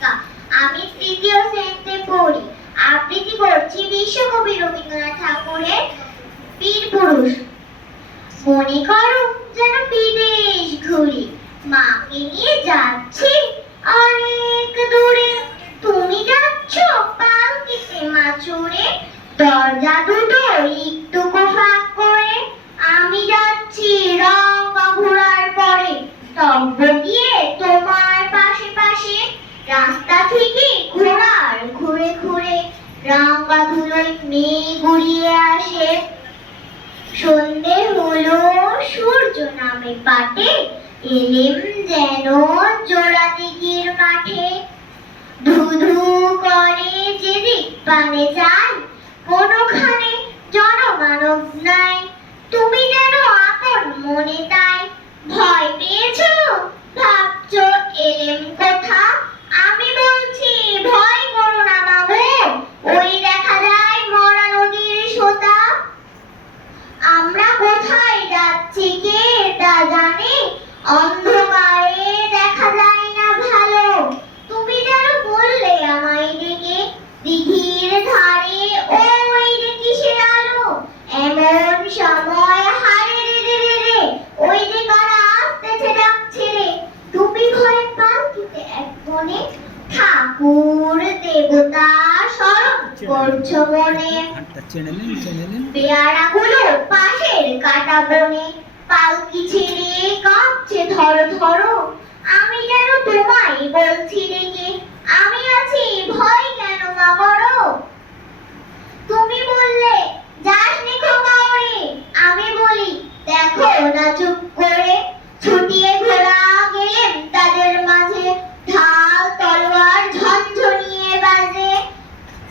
নায়িকা। আমি তৃতীয় শ্রেণীতে পড়ি। আবৃত্তি করছি বিশ্বকবি রবীন্দ্রনাথ ঠাকুরের বীর পুরুষ। মনে করো যেন বিদেশ ঘুরি, মাকে নিয়ে যাচ্ছি অনেক দূরে। তুমি যাচ্ছ পালকিতে মাছুরে, দরজা দুটো একটুকু ফাঁক করে। আমি যাচ্ছি রঙা ঘোড়ার পরে, তব্য গিয়ে তোমার পাশে পাশে। রাস্তা থেকে ঘোড়ার ঘুরে ঘুরে, রাঙা ধুলোয় মেঘ গুড়িয়ে আসে। সন্ধে হলো, সূর্য নামে পাটে, এলেম যেন জোড়া দিঘির মাঠে। ধু ধু করে যেদিক পানে যাই, কোনোখানে জনমানব নাই। তুমি যেন আপন মনে তাই, ভয় পেয়েছো ভাবছো এলেম কোথা। আমি বলছি ভয় করো না মাগো, ওই দেখা যায় মরা নদীর সোতা। আমরা কোথায় যাচ্ছি কে তা জানে, অন্ধকারে দেখা যায় না ভালো। তুমি যেন বললে আমায় ডেকে, দিঘির ধারে ওই যে কিসের আলো। এমন সময় হারে রে রে রে রে, ওই যে কারা আসতেছে ডাকছে রে। তুমি ভয়ে পালকিতে এক কোণে, ঠাকুর দেবতা স্মরণ করছো মনে। পেয়ারাগুলো পাশের কাটা বনে, পালকি ছেড়ে কাঁপছে ধরো ধরো। আমি যেন তোমায় বলছি ডেকে, আমি আছি ভয় কেন মা বড়। তুমি বললে যাস নি খোকা ওরে, আমি বলি দেখো না চুপ করে। ছুটিয়ে ঘোড়া গেলেন তাদের মাঝে, ঢাল তলোয়ার ঝনঝনিয়ে বাজে।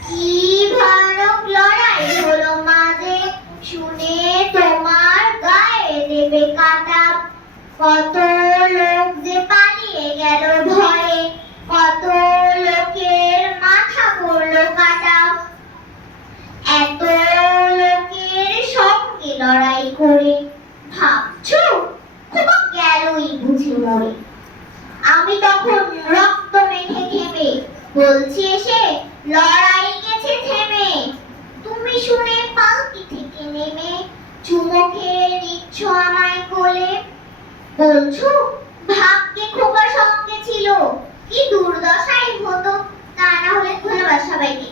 কি ভয়ানক লড়াই হলো মাঝে, শুনে তোমার গায়ে দেবে কাটা। কত লোক যে পালিয়ে গেল ভয়ে, কত লোকের মাথা পড়লো কাটা। এত লোকের সঙ্গে লড়াই করে, ভাবছো খোকা গেলই বুঝি মরে। আমি তখন রক্ত মেখে ঘেমে বলছি এসে, লড়াই গেছে থেমে। তুমি শুনে পালকি থেকে নেমে চুমো খেয়ে নিচ্ছ আমায় কোলে। বলছো ভাগ্যে খোকা সঙ্গে ছিল, কি দুর্দশাই হতো তা না হলে। ধন্যবাদ সবাইকে।